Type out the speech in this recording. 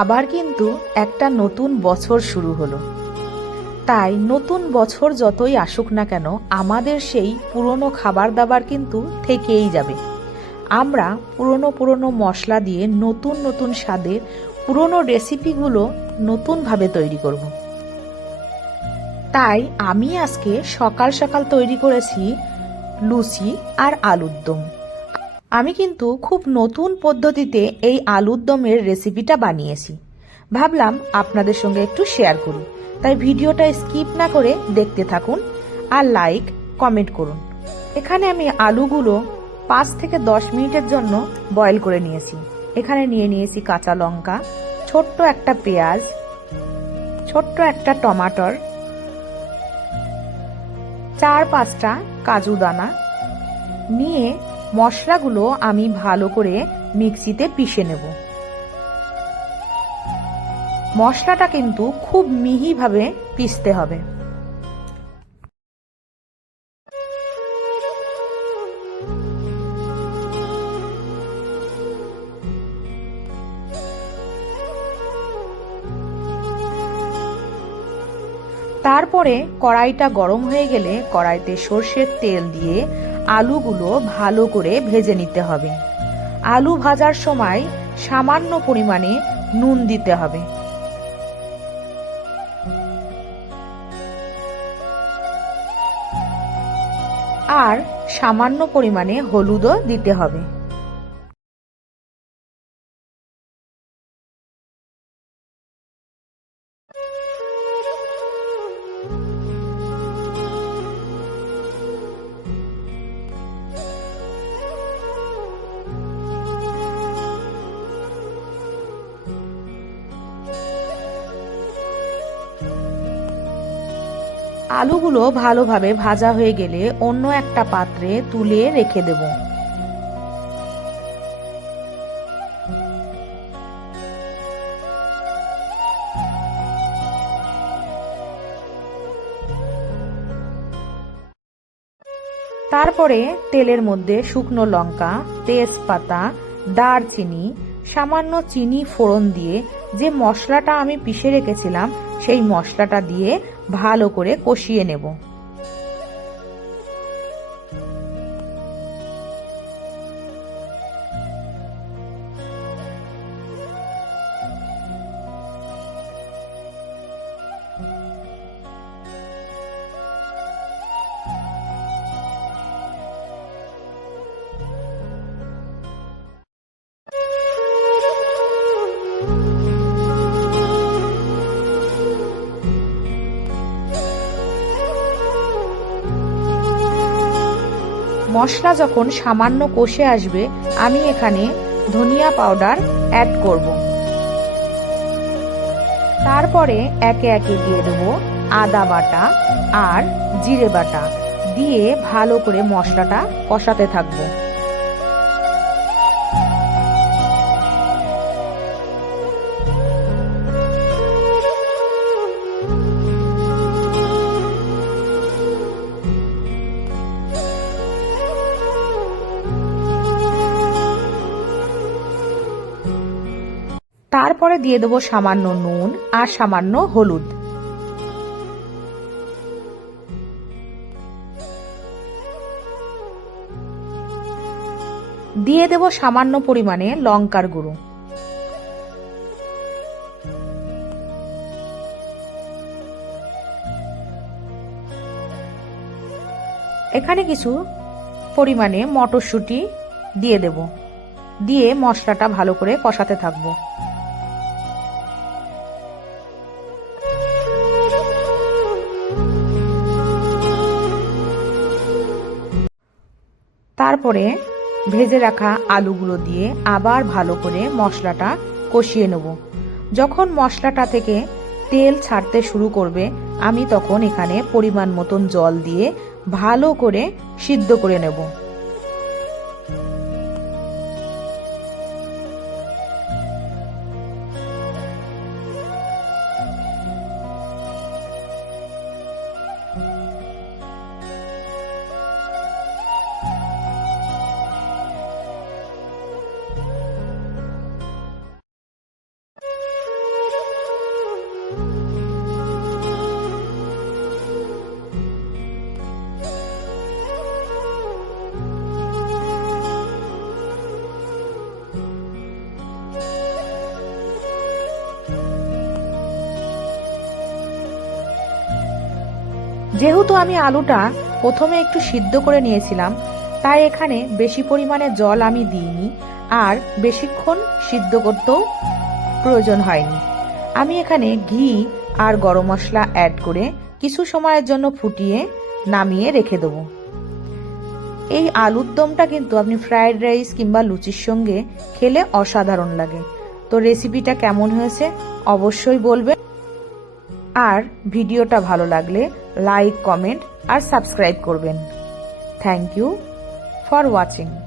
আবার কিন্তু একটা নতুন বছর শুরু হলো। তাই নতুন বছর যতই আসুক না কেন, আমাদের সেই পুরনো খাবার দাবার কিন্তু থেকেই যাবে। আমরা পুরনো পুরনো মশলা দিয়ে নতুন নতুন স্বাদের পুরনো রেসিপিগুলো নতুনভাবে তৈরি করব। তাই আমি আজকে সকাল সকাল তৈরি করেছি লুচি আর আলুর দম। আমি কিন্তু খুব নতুন পদ্ধতিতে এই আলুর দমের রেসিপিটা বানিয়েছি। ভাবলাম আপনাদের সঙ্গে একটু শেয়ার করি। তাই ভিডিওটা স্কিপ না করে দেখতে থাকুন আর লাইক, কমেন্ট করুন। এখানে আমি আলুগুলো পাঁচ থেকে দশ মিনিটের জন্য বয়েল করে নিয়েছি। এখানে নিয়ে নিয়েছি কাঁচা লঙ্কা, ছোট্ট একটা পেঁয়াজ, ছোট্ট একটা টমাটর, চার পাঁচটা কাজু দানা। নিয়ে মশলাগুলো আমি ভালো করে মিক্সিতে পিষে নেব। মশলাটা কিন্তু খুব মিহিভাবে পিষতে হবে। তারপরে কড়াইটা গরম হয়ে গেলে কড়াইতে সর্ষের তেল দিয়ে আলুগুলো ভালো করে ভেজে নিতে হবে। আলু ভাজার সময় সামান্য পরিমাণে নুন দিতে হবে। আর সামান্য পরিমাণে হলুদও দিতে হবে। আলুগুলো ভালোভাবে ভাজা হয়ে গেলে অন্য একটা পাত্রে তুলে রেখে দেব। তারপরে তেলের মধ্যে শুকনো লঙ্কা, তেজপাতা, দারচিনি, সামান্য চিনি ফোড়ন দিয়ে যে মশলাটা আমি পিষে রেখেছিলাম সেই মশলাটা দিয়ে ভালো করে কষিয়ে নেব। মশলা যখন সামান্য কষে আসবে, আমি এখানে ধনিয়া পাউডার অ্যাড করব। তারপরে একে একে দিয়ে দেব আদা বাটা আর জিরে বাটা। দিয়ে ভালো করে মশলাটা কষাতে থাকব। তারপরে দিয়ে দেবো সামান্য নুন আর সামান্য হলুদ। দিয়ে দেব সামান্য পরিমাণে লঙ্কার গুঁড়ো। এখানে কিছু পরিমাণে মটরশুঁটি দিয়ে দেব। দিয়ে মশলাটা ভালো করে কষাতে থাকব। তারপরে ভেজে রাখা আলুগুলো দিয়ে আবার ভালো করে মশলাটা কষিয়ে নেব। যখন মশলাটা থেকে তেল ছাড়তে শুরু করবে, আমি তখন এখানে পরিমাণ মতন জল দিয়ে ভালো করে সিদ্ধ করে নেব। যেহেতু আমি আলুটা প্রথমে একটু সিদ্ধ করে নিয়েছিলাম, তাই এখানে বেশি পরিমাণে জল আমি দিইনি আর বেশিক্ষণ সিদ্ধ করতেও প্রয়োজন হয়নি। আমি এখানে ঘি আর গরম মশলা অ্যাড করে কিছু সময়ের জন্য ফুটিয়ে নামিয়ে রেখে দেবো। এই আলুর দমটা কিন্তু আপনি ফ্রায়েড রাইস কিংবা লুচির সঙ্গে খেলে অসাধারণ লাগে। তো রেসিপিটা কেমন হয়েছে অবশ্যই বলবেন। আর ভিডিওটা ভালো লাগলে লাইক কমেন্ট আর সাবস্ক্রাইব করবেন। Thank you for watching